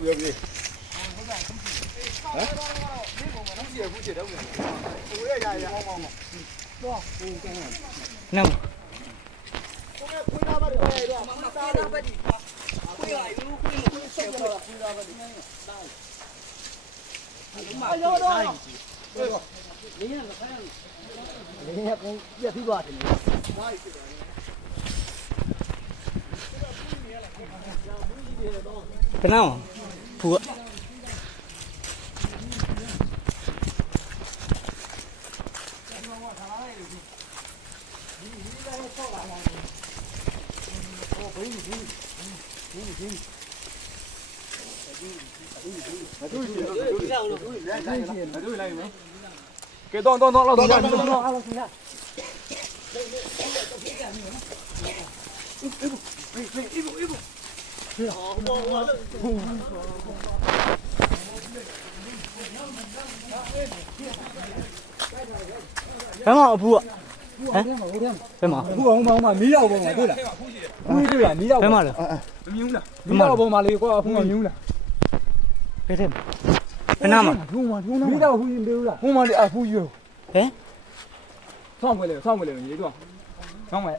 ဟုတ်ပြီဟမ်ဘူးချေတော့ဘူးဟိုရရရအောင်အောင်တော့ဟိုကောင်းနမ်ကိုယ်ခွေးသားပါတော့အဲ့တော့မသားတော့ပဲဒီခွေးရလူခွေးဆက်ရတော့ခွေးသားပါဒီအယောတော့နေရမခိုင်းနေရကိုပြတ်ပြီးပါတယ်ဘယ်နော်ဖူကဲတော့လောက်တော့ရအောင်ဘယ်မှာအဖူးอ่ะဟမ်ဘယ်မှာဖူးအောင်မှာမီးရောက်ပေါ်မှာတွေ့လားတွေ့လားမီးရောက်ဘယ်မှာလဲမမြင်ဘူးလားမီးရောက်ပေါ်မှာလေကွာဖူးမမြင်ဘူးလားဘယ်ထဲမှာဘယ်နာမှာဖူးမှာမီးရောက်ဖူးရင်တွေ့ဘူးလားဖူးမှာလေအဖူးယူဟမ်ဆောင်းမလဲရေတော့ဆောင်းမယ်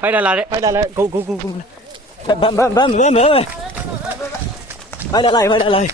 ဖိုက်လာကိုဘမ်ဖိုက်လာလိုက်